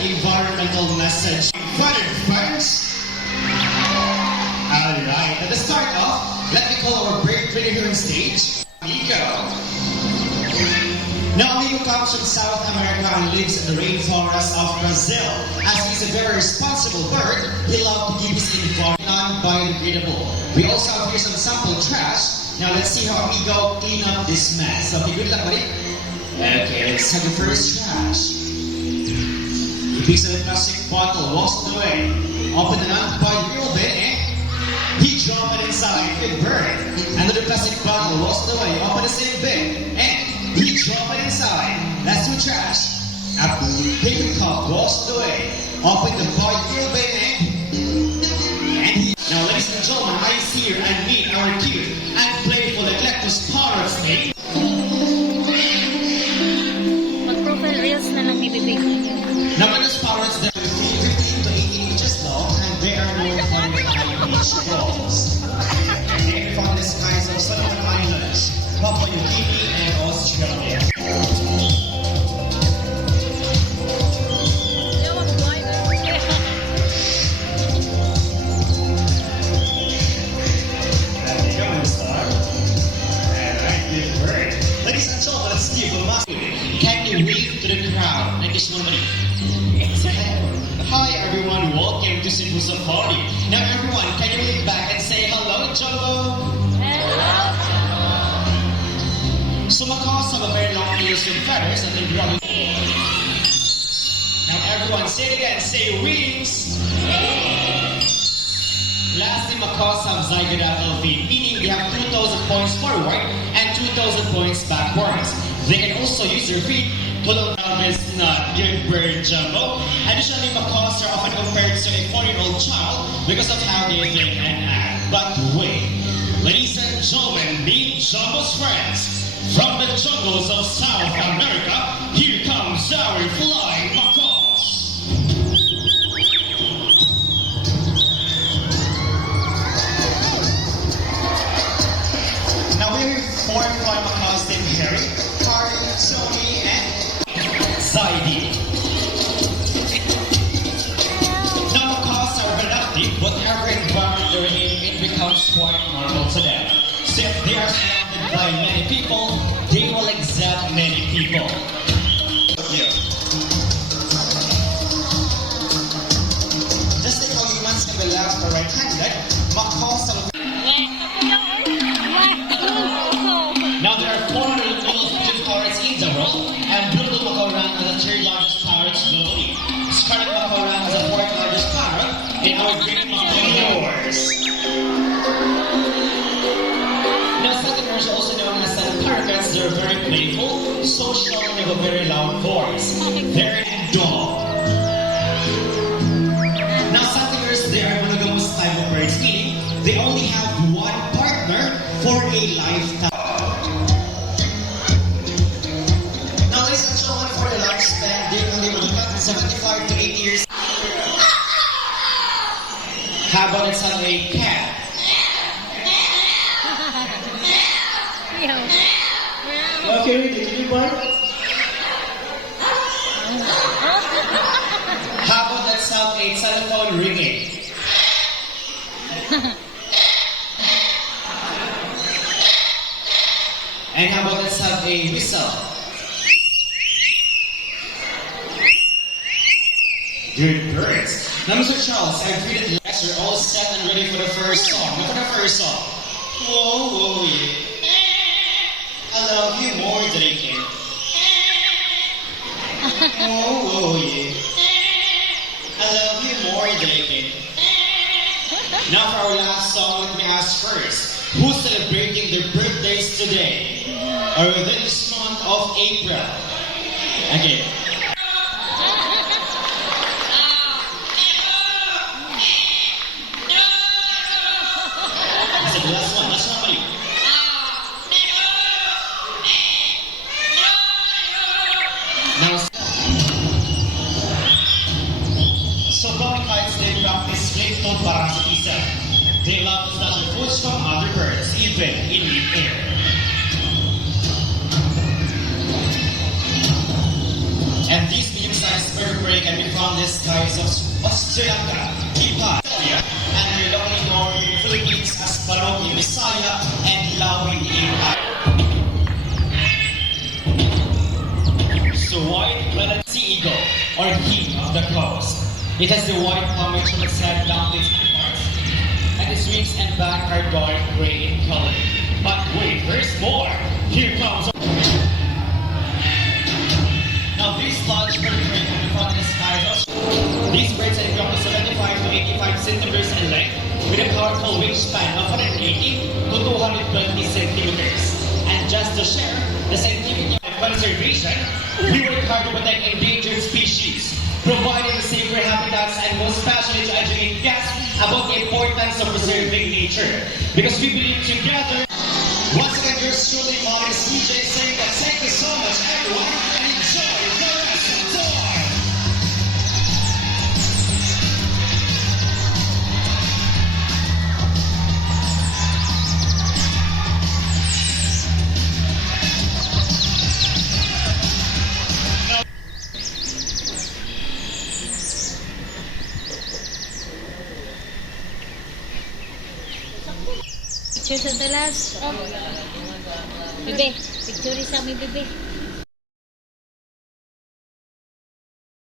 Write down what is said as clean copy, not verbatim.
environmental message. Fun friends! Alright, at the start off, let me call our bird trainer here on stage, Amigo. Now, Amigo comes from South America and lives in the rainforest of Brazil. As he's a very responsible bird, he loves to keep his environment non-biodegradable. We also have here some sample trash. Now, let's see how Amigo clean up this mess. Okay, good luck, buddy. Okay, let's have the first trash. He picks up a plastic bottle, walks all the way, open the non-biodegradable bin, and he drops it inside. Good bird. Another plastic bottle, walks all the way, open the same bin, and he dropped it inside. That's too trash. A paper cup walks the way. Open the biodegradable bin and he... Now, ladies and gentlemen, I see here and meet our cute and playful Eclectus parrots, eh? Mag-profile reels na lang ibibig niyo. Now, when those parrots, they're 15 to 18 inches long and they are known for their high beach balls. They are found in the skies of Solomon Islands, Papua New Guinea, and Australia. Ladies and gentlemen, let's give a massive. Can you wave to the crowd? Thank you so much. Hi everyone, welcome to Cebu Safari. Now everyone, can you wave back and say hello, Jumbo? Hello. So macaws have a very long ears with feathers and they grow. Now everyone, say it again, say wings. Lastly, macaws have zygodatal feet, meaning they have 2,000 points forward and 2,000 points backwards. They can also use their feet to look down is not good bird, Jumbo. Additionally, macaws are often compared to a 4-year-old child because of how they think and act. But wait, ladies and gentlemen, meet Jumbo's friends. From the jungles of South America, here comes our flying macaws. Now we have 4 flying macaws named Harry, Carly, Tony, and Zaidi. Now macaws are productive, whatever environment they're in, it becomes quite normal to them. So if they are surrounded by many people, they will accept many people. Yeah. Just like how humans can be left or right-handed, macaws are... Now there are 400 little pigeon parrots in the world, and blue macaw ranks as the 3rd largest parrots globally. Scarlet macaw ranks as the 4th largest parrot in our great macaw wars. Now Southerners are also known as parakeets. They're very playful, social, and have a very loud voice. They're dog. Now Southerners, they are monogamous type of birds, meaning they only have one partner for a lifetime. Now ladies and gentlemen, for a lifespan, they only live 75 to 80 years. How about let's have a cat? Okay, ready? Can you bark? How about let's have a telephone ringing? And how about let's have a whistle? Good birds. Now, Mr. Charles, I've read it. You're all set and ready for the first song. Now for the first song. Whoa, whoa, yeah. I love you more than I can. Whoa, whoa, yeah. I love you more than I can. Now for our last song, let me ask first. Who's celebrating their birthdays today? Or within this month of April? Okay. Last one, buddy. Now, so bobcats, they practice slave code parasitism. They love to snatch the foods from other birds, even in mid-air. And these medium-sized vertebrate can be found in the skies of Sri Lanka, Ipa, and the lonely northern Philippines as Baroque Bisaya and Lawin Ipa. So white-blooded sea eagle, or king of the coast. It has the white plumage on its head down to its parts, and its wings and back are dark gray in color. But wait, there's more! Here comes... Now these large vertebrates can be found in the skies of... These birds are up to 75 to 85 centimeters in length, with a powerful wingspan of 180 to 220 centimeters. And just to share the scientific conservation, we work hard to protect endangered species, providing the safer habitats and most passionate to educate guests about the importance of preserving nature. Because we believe together. Once again, yours truly, Modest DJ, saying that thank you so much, everyone, and enjoy the rest of the tour. Picture sa talas. Oh. Bebe, picture sa mi bebe.